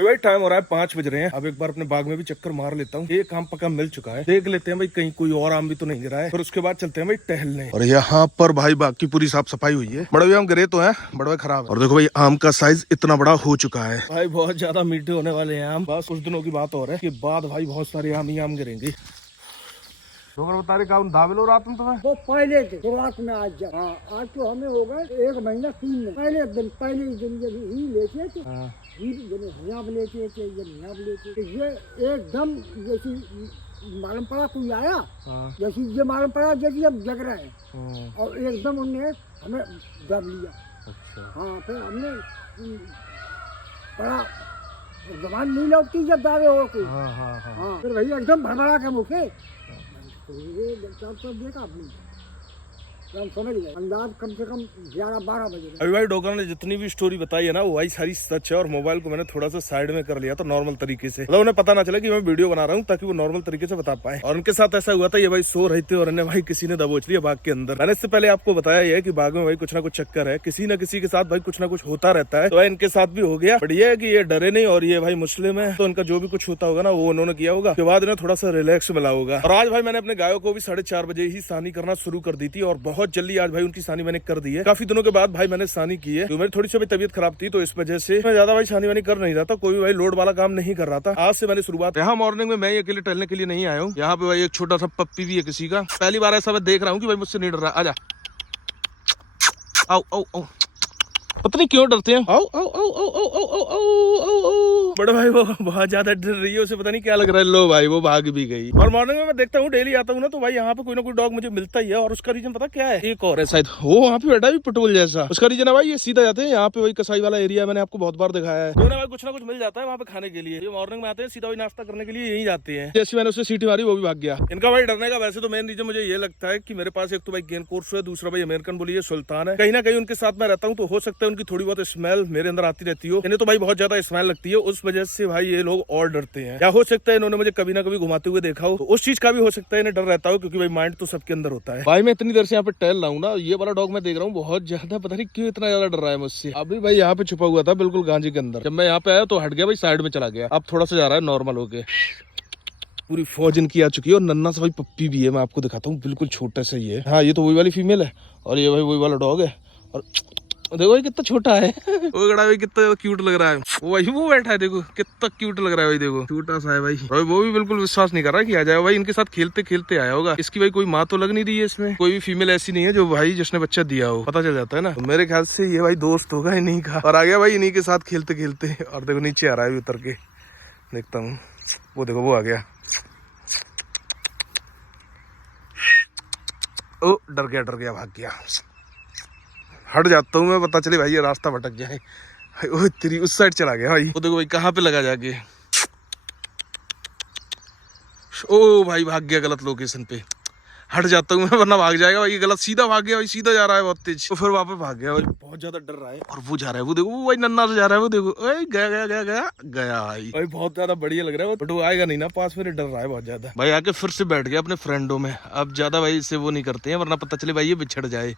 अभी भाई टाइम हो रहा है 5 बज रहे हैं। अब एक बार अपने बाग में भी चक्कर मार लेता हूँ। एक आम पका मिल चुका है, देख लेते हैं भाई कहीं कोई और आम भी तो नहीं गिरा है। फिर उसके बाद चलते हैं भाई टहलने। और यहाँ पर भाई बाग की पूरी साफ सफाई हुई है। बड़े आम गिरे तो है, बड़े खराब है। और देखो भाई आम का साइज इतना बड़ा हो चुका है भाई, बहुत ज्यादा मीठे होने वाले हैं आम। बस कुछ दिनों की बात और है कि बाद भाई बहुत सारे आम ही आम गिरेंगे। बता रहे दावेलो रात में तुम्हें वो पहले थे शुरुआत में आज आज तो हमें हो गए 1 महीना 3 दिन पहले दिन जब ही लेते थे यहाँ लेते थे तो ये एकदम जैसी मालूम पड़ा कोई आया जैसी ये मालूम पड़ा जैसी हम जग रहे हैं और एकदम उन्हें हमें दब लिया। अच्छा। हाँ फिर हमने पड़ा जबान नहीं लौटती जब दावे हो कोई। हाँ फिर भैया एकदम भड़बड़ा के मुखे ये देखा आपने समझ गए अंदाज कम से कम 11-12 बजे। अभी भाई डॉक्टर ने जितनी भी स्टोरी बताई है ना वो भाई सारी सच है। और मोबाइल को मैंने थोड़ा सा साइड में कर लिया था नॉर्मल तरीके से, मतलब उन्हें पता ना चला कि मैं वीडियो बना रहा हूँ, ताकि वो नॉर्मल तरीके से बता पाए। और उनके साथ ऐसा हुआ था, ये भाई सो रहे थे और इन्हें भाई किसी ने दबोच लिया बाग के अंदर। मैंने इससे पहले आपको बताया है कि बाग में भाई कुछ ना कुछ चक्कर है, किसी न किसी के साथ भाई कुछ ना कुछ होता रहता है। तो भाई इनके साथ भी हो गया, बट ये है कि ये डरे नहीं और ये भाई मुस्लिम है, तो उनका जो भी कुछ होता होगा ना वो उन्होंने किया होगा। उसके बाद इन्हें थोड़ा सा रिलैक्स मिला होगा। और आज भाई मैंने अपने गायों को भी 4:30 बजे ही सानी करना शुरू कर दी थी और बहुत जल्दी आज भाई उनकी सानी मैंने कर दी है। काफी दिनों के बाद भाई मैंने सानी की है, तो मेरी थोड़ी सी भी तबीयत खराब थी, तो इस वजह से मैं ज्यादा भाई सानी वानी कर नहीं रहा था, कोई भी भाई लोड वाला काम नहीं कर रहा था। आज से मैंने शुरुआत। यहाँ मॉर्निंग में मैं अकेले टहलने के लिए नहीं आया हूँ। यहाँ पे भाई एक छोटा सा पप्पी भी है किसी का। पहली बार ऐसा मैं देख रहा हूँ कि भाई मुझसे नहीं डर रहा। आजा, आओ आओ आओ, पता नहीं क्यों डरते हैं। आओ आओ आओ आओ आओ आओ आओ आओ आओ। बड़ा भाई वो बहुत ज्यादा डर रही है, उसे पता नहीं क्या लग रहा है। लो भाई वो भाग भी गई। और मॉर्निंग में मैं देखता हूँ, डेली आता हूँ ना, तो भाई यहाँ पे कोई ना कोई डॉग मुझे मिलता ही है। और उसका रीजन पता क्या है, एक और है शायद वो वहाँ पे बैठा भी पटोल जैसा। उसका रीजन है भाई ये सीधा जाते हैं यहाँ पे वही कसाई वाला एरिया, मैंने आपको बहुत बार दिखाया है। तो भाई कुछ ना कुछ मिल जाता है वहाँ पे खाने के लिए। मॉर्निंग में आते हैं सीधा वही नाश्ता करने के लिए यही जाते हैं। जैसे मैंने उससे सीटी मारी वो भी भाग गया। इनका भाई डरने का वैसे तो मेन रीजन मुझे ये लगता है कि मेरे पास एक तो भाई गेन कोर्स है, दूसरा भाई अमेरिकन बुली है, सुल्तान है। कहीं ना कहीं उनके साथ मैं रहता हूँ तो हो सकता है उनकी थोड़ी बहुत स्मेल मेरे अंदर आती रहती हो। इन्हें तो भाई बहुत ज्यादा स्मेल लगती है, उस वजह से भाई ये लोग और डरते हैं। या हो सकता है इन्होंने मुझे कभी ना कभी घुमाते हुए देखा हो, तो उस चीज का भी हो सकता है इन्हें डर रहता हो, क्योंकि भाई माइंड तो सबके अंदर होता है। भाई मैं इतनी देर से यहाँ पे टहल रहा हूँ ना, ये वाला डॉग मैं देख रहा हूँ बहुत ज्यादा, पता नहीं क्यों इतना ज्यादा डर रहा है मुझसे। अभी भाई यहाँ पे छुपा हुआ था बिल्कुल गांजी के अंदर, जब मैं यहाँ पे आया तो हट गया भाई, साइड में चला गया। अब थोड़ा सा जा रहा है नॉर्मल होके। पूरी फौज इनकी आ चुकी है और नन्ना सा भाई पप्पी भी है, मैं आपको दिखाता हूँ, बिल्कुल छोटा सा ही है। हाँ ये तो वही वाली फीमेल है और ये भाई वही वाला डॉग है। और देखो ये कितना छोटा है वो गड़ा भाई कितना क्यूट लग रहा है। वो भाई वो बैठा है, देखो कितना क्यूट लग रहा है भाई, देखो छोटा सा है भाई। और वो भी बिल्कुल विश्वास नहीं कर रहा कि आ जाए भाई, इनके साथ खेलते खेलते आया होगा। इसकी भाई कोई माँ तो लग नहीं रही है, इसमें कोई भी फीमेल ऐसी नहीं है जो भाई जिसने बच्चा दिया हो, पता चल जाता है ना। तो मेरे ख्याल से ये भाई दोस्त होगा इन्हीं का, और आ गया भाई इन्हीं के साथ खेलते खेलते। और देखो नीचे आ रहा है उतर के, देखता हूँ, वो देखो वो आ गया। ओ डर गया भाग गया। हट जाता हूँ मैं, पता चले भाई ये रास्ता भटक जाए। ओ तेरी उस साइड चला गया भाई, वो देखो भाई कहाँ पे लगा जाके। ओ भाई भाग गया गलत लोकेशन पे। हट जाता हूँ मैं वरना भाग जाएगा भाई, गलत सीधा भाग गया भाई, सीधा जा रहा है बहुत तेज। तो फिर वापस भाग गया भाई, बहुत ज्यादा डर रहा है। और वो जा रहा है, वो देखो वो भाई नन्ना से जा रहा है, वो देखो गया भाई बहुत ज्यादा बढ़िया लग रहा है। बट वो आएगा नहीं ना पास, मेरे डर रहा है बहुत ज्यादा भाई। आके फिर से बैठ गया अपने फ्रेंडों में। अब ज्यादा भाई इससे वो नहीं करते हैं, वरना पता चले भाई ये बिछड़ जाए।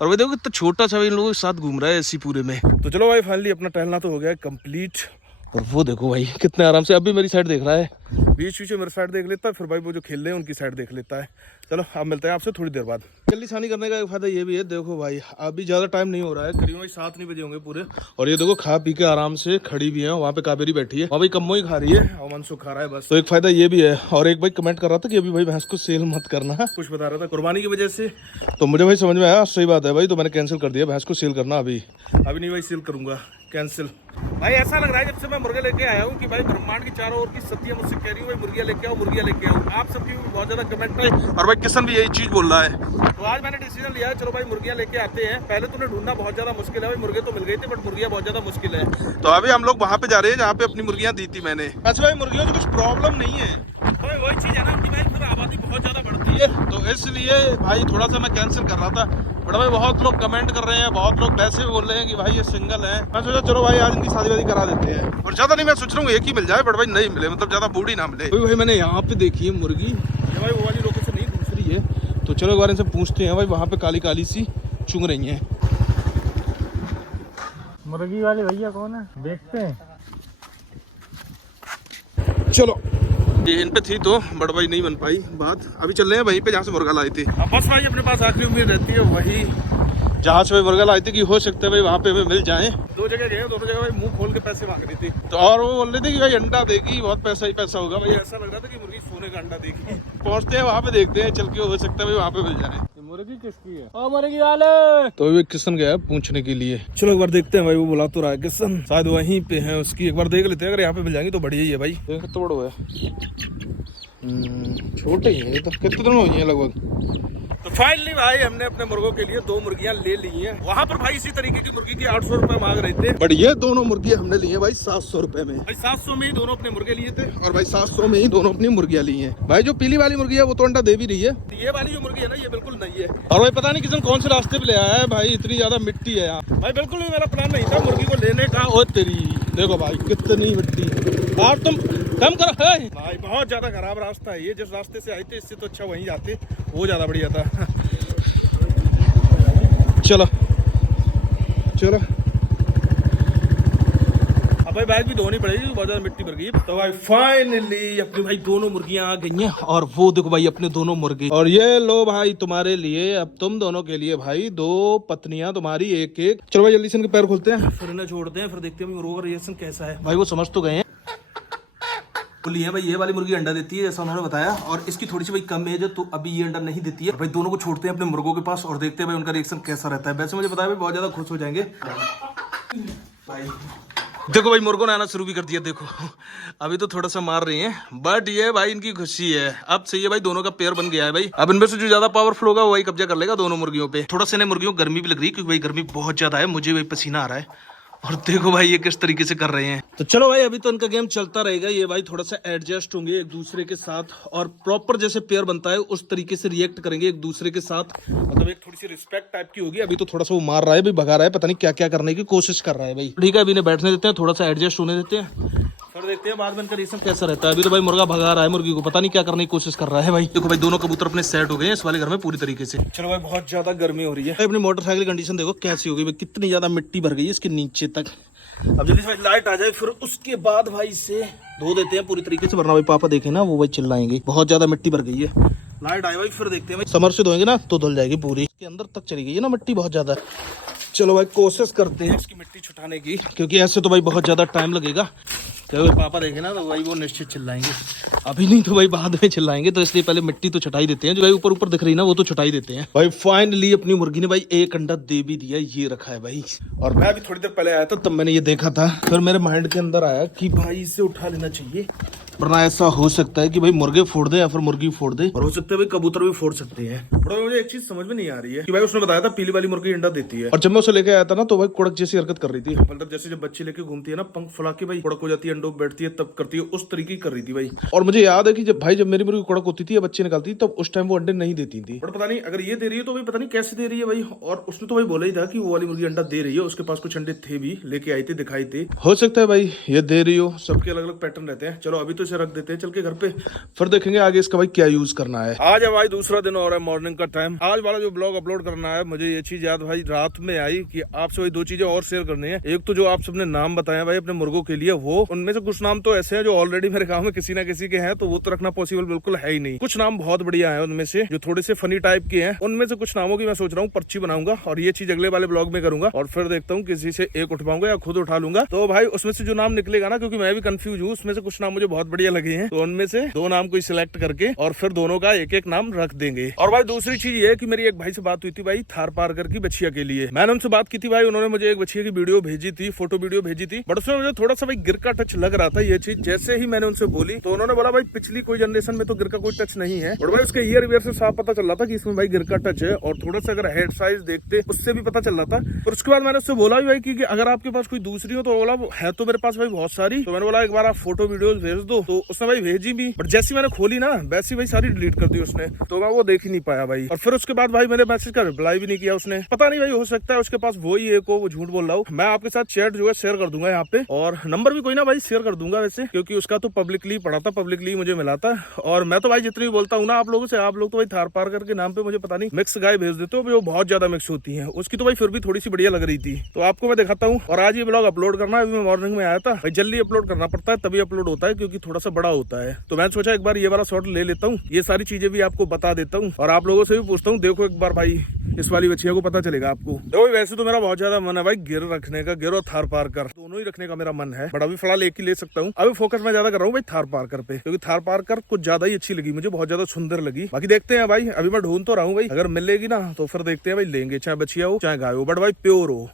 और भाई देखो कितना छोटा सा इन लोगों के साथ घूम रहा है ऐसी पूरे में। तो चलो भाई फाइनली अपना टहलना तो हो गया कंप्लीट। और वो देखो भाई कितने आराम से, अभी मेरी साइड देख रहा है, बीच बीच में मेरी साइड देख लेता है, फिर भाई वो जो खेल रहे हैं उनकी साइड देख लेता है। चलो अब मिलते हैं आपसे थोड़ी देर बाद। जल्दी सानी करने का एक फायदा ये भी है, देखो भाई अभी ज्यादा टाइम नहीं हो रहा है, करीब भाई 7 नहीं बजे होंगे पूरे। और ये देखो खा पी के आराम से खड़ी भी है, वहाँ पे काबेरी बैठी है, वहाँ भाई कम्मो ही खा रही है और मनसुख खा रहा है बस। तो एक फायदा ये भी है। और एक भाई कमेंट कर रहा था कि अभी भाई भैंस को सेल मत करना, कुछ बता रहा था कुर्बानी की वजह से। तो मुझे भाई समझ में आया सही बात है भाई, तो मैंने कैंसिल कर दिया भैंस को सेल करना। अभी नहीं भाई सेल करूंगा, कैंसिल। भाई ऐसा लग रहा है जब से मैं मुर्गे लेके आया हूँ कि भाई ब्रह्मांड की चारों ओर की सत्तियां मुझसे कह रही हूँ भाई मुर्गियां लेके आओ, मुर्गियां लेके आओ। आप सबकी बहुत ज्यादा कमेंट है और भाई किशन भी यही चीज बोल रहा है। तो आज मैंने डिसीजन लिया है, चलो भाई मुर्गियां लेके आते हैं। पहले तो उन्हें ढूंढना बहुत ज्यादा मुश्किल है भाई, मुर्गे तो मिल गए थे बट मुर्गियां बहुत ज्यादा मुश्किल है। तो अभी हम लोग वहाँ पे जा रहे हैं जहाँ पे अपनी मुर्गियां दी थी मैंने। अच्छा भाई मुर्गियों से कुछ प्रॉब्लम नहीं है, भाई वही चीज है ना कि भाई फिर आबादी बहुत ज्यादा बढ़ती है, तो इसलिए भाई थोड़ा सा मैं कैंसिल कर रहा था। बट भाई बहुत लोग कमेंट कर रहे हैं, बहुत लोग वैसे भी बोल रहे हैं कि भाई ये सिंगल है। मैं सोचा चलो भाई आज इनकी शादी वादी करा देते हैं। और ज्यादा नहीं, मैं सोच रहा हूँ एक ही मिल जाए, बट भाई नहीं मिले, मतलब ज्यादा बूढ़ी ना मिले। भाई मैंने यहाँ पे देखी है मुर्गी, ये भाई वो वाली लोकेशन नहीं दूसरी है। तो चलो एक बार इनसे पूछते हैं भाई, वहाँ पे काली काली सी चुंग रही है। मुर्गी वाले भैया कौन है देखते हैं। चलो ये इन पे थी तो बड़ भाई नहीं बन पाई बात। अभी चल रहे हैं वहीं पे जहाँ से मुर्गा लाए थे। अब बस भाई अपने पास आखिरी उम्मीद रहती है वही जहाँ से भाई मुर्गा लाए थे कि हो सकता है भाई वहाँ पे हमें मिल जाए। 2 जगह गए, दोनों जगह भाई मुंह खोल के पैसे मांग रही थी। तो और वो बोल रहे थे कि भाई अंडा देगी, बहुत पैसा ही पैसा होगा। भाई ऐसा लग रहा था कि मुर्गी सोने का अंडा देगी। पहुँचते हैं वहाँ पे, देखते हैं चल के, हो सकता है भाई वहाँ पे मिल जाए। मुर्गी किसकी है? मुर्गी वाले। तो अभी किशन गया पूछने के लिए। चलो एक बार देखते हैं भाई, वो बुला तो रहा है किशन, शायद वहीं पे है उसकी। एक बार देख लेते हैं, अगर यहाँ पे मिल जाएंगे तो बढ़िया ही है भाई। देख तो बड़ा है, छोटे ही है ये तो। कितने दिन हो गए लगभग। तो फाइनली भाई हमने अपने मुर्गों के लिए 2 मुर्गियां ले ली हैं। वहाँ पर भाई इसी तरीके की मुर्गी की 800 रुपए मांग रहे थे, बट ये दोनों मुर्गियां हमने ली हैं भाई 700 रुपए में। भाई 700 में ही दोनों अपने मुर्गे लिए थे और भाई 700 में ही दोनों अपनी मुर्गियां ली हैं। भाई जो पीली वाली मुर्गी है वो तो अंडा दे भी रही है, ये वाली जो मुर्गी है ना ये बिल्कुल नहीं है। और भाई पता नहीं किसी कौन से रास्ते पे ले आया है भाई, इतनी ज्यादा मिट्टी है यहाँ। भाई बिल्कुल भी मेरा प्लान नहीं था मुर्गी को लेने का। ओ तेरी देखो भाई कितनी मिट्टी। और तुम कम करो भाई, बहुत ज्यादा खराब रास्ता है ये। जिस रास्ते से आए थे इससे तो अच्छा वहीं जाते, वो ज्यादा बढ़िया था। चलो चलो अब भाई बैग भी धोनी पड़ेगी, बहुत ज्यादा मिट्टी भर गई। तो भाई फाइनली अपनी भाई दोनों मुर्गियां आ गई हैं। और वो देखो भाई अपने दोनों मुर्गे, और ये लो भाई तुम्हारे लिए, अब तुम दोनों के लिए भाई 2 पत्नियां तुम्हारी, एक एक। चलो भाई जल्दी से इनके पैर खोलते हैं, फिर इन्हें छोड़ते हैं, फिर देखते हैं मुर्गों का रिएक्शन कैसा है। भाई वो समझ तो गए हैं बोली है भाई ये वाली मुर्गी अंडा देती है जैसा उन्होंने बताया, और इसकी थोड़ी सी भाई कम एज है तो अभी ये अंडा नहीं देती है। भाई दोनों को छोड़ते हैं अपने मुर्गों के पास और देखते हैं भाई उनका रिएक्शन कैसा रहता है। वैसे मुझे पता है भाई बहुत ज्यादा खुश हो जाएंगे भाई। देखो भाई मुर्गों ने आना शुरू भी कर दिया। देखो अभी तो थोड़ा सा मार रही हैं, बट ये भाई इनकी खुशी है। अब सही है भाई, दोनों का पेयर बन गया है भाई। अब इनमें से जो ज्यादा पावरफुल होगा वही कब्जा कर लेगा दोनों मुर्गियों पे। थोड़ा सा मुर्गियों को गर्मी भी लग रही है क्योंकि भाई गर्मी बहुत ज्यादा है, मुझे भाई पसीना आ रहा है। और देखो भाई ये किस तरीके से कर रहे हैं। तो चलो भाई अभी तो इनका गेम चलता रहेगा। ये भाई थोड़ा सा एडजस्ट होंगे एक दूसरे के साथ और प्रॉपर जैसे पेयर बनता है उस तरीके से रिएक्ट करेंगे एक दूसरे के साथ। मतलब एक थोड़ी सी रिस्पेक्ट टाइप की होगी। अभी तो थोड़ा सा वो मार रहा है, भगा रहा है, पता नहीं क्या क्या करने की कोशिश कर रहा है भाई। ठीक है अभी इन्हें बैठने देते हैं, थोड़ा सा एडजस्ट होने देते हैं, फिर देखते हैं बाद में इनका रिएक्शन कैसा रहता है। अभी तो भाई मुर्गा भगा रहा है मुर्गी को, पता नहीं क्या करने की कोशिश कर रहा है भाई। देखो भाई दोनों कबूतर अपने सेट हो गए हैं इस वाले घर में पूरी तरीके से। चलो भाई बहुत ज्यादा गर्मी हो रही है। अपनी मोटरसाइकिल कंडीशन देखो कैसी हो गई भाई, कितनी ज्यादा मिट्टी भर गई है इसके नीचे तक। अब जल्दी से भाई लाइट आ जाए, फिर उसके बाद भाई इसे धो देते हैं पूरी तरीके से, वरना भाई पापा देखे ना वो भाई चिल्लाएंगे। बहुत ज्यादा मिट्टी भर गई है। लाइट आए भाई फिर देखते हैं भाई, समर से धोएंगे ना तो धुल जाएगी पूरी। इसके अंदर तक चली गई है ना मिट्टी बहुत ज्यादा। चलो भाई कोशिश करते हैं इसकी मिट्टी छुटाने की, क्योंकि ऐसे तो भाई बहुत ज्यादा टाइम लगेगा। तो पापा देखे ना तो भाई वो निश्चित चिल्लाएंगे, अभी नहीं तो भाई बाद में चिल्लाएंगे। तो इसलिए पहले मिट्टी तो छुटाई देते हैं, जो भाई ऊपर ऊपर दिख रही ना वो तो छुटाई देते हैं। भाई फाइनली अपनी मुर्गी ने भाई एक अंडा दे भी दिया, ये रखा है भाई। और मैं अभी थोड़ी देर पहले आया था तब मैंने ये देखा था, फिर मेरे माइंड के अंदर आया कि भाई इसे उठा लेना चाहिए, वरना ऐसा हो सकता है कि भाई मुर्गे फोड़ दे या फिर मुर्गी फोड़ दे, और हो सकता है भाई कबूतर भी फोड़ सकते हैं। बड़ा मुझे एक चीज समझ में नहीं आ रही है कि भाई उसने बताया था पीली वाली मुर्गी अंडा देती है, और जब मैं उसे लेके आया था ना तो भाई कुड़क जैसी हरकत कर रही थी। मतलब जैसे जब बच्चे लेके घूमती है ना पंख फुला के भाई कुड़क हो जाती है, अंडों पे बैठती है तब करती है, उस तरीके की कर रही थी भाई। और मुझे याद है कि जब मेरी मुर्गी कुड़क होती थी या बच्चे निकालती थी तब उस टाइम वो अंडे नहीं देती थी। बट पता नहीं अगर ये दे रही है तो भाई पता नहीं कैसे दे रही है भाई। और उसने तो भाई बोला ही था कि वो वाली मुर्गी अंडा दे रही है, उसके पास कुछ अंडे थे भी, लेके आई थी, दिखाई थे। हो सकता है भाई ये दे रही हो, सबके अलग अलग पैटर्न रहते हैं। चलो अभी तो इसे रख देते हैं चल के घर पे, फिर देखेंगे आगे इसका भाई क्या यूज करना है। आज है भाई दूसरा दिन हो रहा है, मॉर्निंग का टाइम। आज वाला जो ब्लॉग अपलोड करना है, मुझे ये चीज याद भाई रात में आई कि आपसे भाई 2 चीजें और शेयर करनी है। एक तो जो आप सबने नाम बताए भाई अपने मुर्गों के लिए, वो उनमें से कुछ नाम तो ऐसे हैं जो ऑलरेडी मेरे गांव में किसी ना किसी के हैं, तो वो तो रखना पॉसिबल बिल्कुल है ही नहीं। कुछ नाम बहुत बढ़िया है, उनमें से जो थोड़े से फनी टाइप के हैं, उनमें से कुछ नामों की मैं सोच रहा हूँ पर्ची बनाऊंगा, और ये चीज अगले वाले ब्लॉग में करूंगा, और फिर देखता हूँ किसी से एक उठवाऊंगा या खुद उठा लूंगा। तो भाई उसमें से जो नाम निकलेगा ना, क्योंकि मैं भी कंफ्यूज हूँ, उसमें से कुछ नाम मुझे बहुत बढ़िया लगे हैं, तो उनमें से 2 नाम को सिलेक्ट करके और फिर दोनों का एक एक नाम रख देंगे। और भाई दूसरी चीज ये है कि मेरी एक भाई से बात हुई थी भाई थार पारकर की बछिया के लिए। मैंने उनसे बात की थी भाई, उन्होंने मुझे एक बछिया की वीडियो भेजी थी, फोटो वीडियो भेजी थी, बट उसमें मुझे थोड़ा सा भाई गिर का टच लग रहा था। ये चीज जैसे ही मैंने उनसे बोली तो उन्होंने बोला भाई पिछली कोई जनरेशन में तो गिर का कोई टच नहीं है, और भाई उसके ईयर वियर से साफ पता चल रहा था कि इसमें भाई गिर का टच है, और थोड़ा सा अगर हेड साइज देखते उससे भी पता चल रहा था। और उसके बाद मैंने उससे बोला भी भाई कि अगर आपके पास कोई दूसरी हो तो बोला है तो मेरे पास भाई बहुत सारी, तो मैंने बोला एक बार आप फोटो वीडियो भेज दो, तो उसने भाई भेजी भी, बट जैसी मैंने खोली ना वैसी भाई सारी डिलीट कर दी उसने, तो मैं वो देख ही नहीं पाया भाई। और फिर उसके बाद भाई मेरे मैसेज का रिप्लाई भी नहीं किया उसने। पता नहीं भाई हो सकता है उसके पास वही एक हो, वो झूठ बोल रहा हूँ। मैं आपके साथ चैट जो है शेयर कर दूंगा यहाँ पे, और नंबर भी कोई ना भाई शेयर कर दूंगा वैसे, क्योंकि उसका तो पब्लिकली पड़ा था, पब्लिकली मुझे मिला था। और मैं तो भाई जितनी भी बोलता हूँ ना आप लोगों से, आप लोग तो भाई थार पारकर के नाम पे मुझे पता नहीं मिक्स गाय भेज देते हो, जो बहुत ज्यादा मिक्स होती है। उसकी तो भाई फिर भी थोड़ी सी बढ़िया लग रही थी, तो आपको मैं दिखाता हूँ। और आज ये ब्लॉग अपलोड करना है, अभी मैं मॉर्निंग में आया था भाई, जल्दी अपलोड करना पड़ता है तभी अपलोड होता है, क्योंकि थोड़ा थोड़ा सा बड़ा होता है। तो मैंने सोचा एक बार ये वाला शॉट ले लेता हूँ, ये सारी चीजें भी आपको बता देता हूँ और आप लोगों से भी पूछता हूँ। देखो एक बार भाई इस वाली बछिया को पता चलेगा आपको। देखो वैसे तो मेरा बहुत ज्यादा मन है भाई गिर रखने का, गिर और थार पार्कर दोनों ही रखने का मेरा मन है, बट अभी फिलहाल एक ही ले सकता हूँ। अभी फोकस मैं ज्यादा कर रहा हूँ भाई थार पार्कर पे, क्योंकि थार पार्कर कुछ ज्यादा ही अच्छी लगी मुझे, बहुत ज्यादा सुंदर लगी। बाकी देखते हैं भाई, अभी मैं ढूंढ तो रहा हूँ भाई, अगर मिलेगी ना तो फिर देखते हैं भाई, लेंगे चाहे बछिया हो चाहे गाय हो, बट भाई प्योर हो।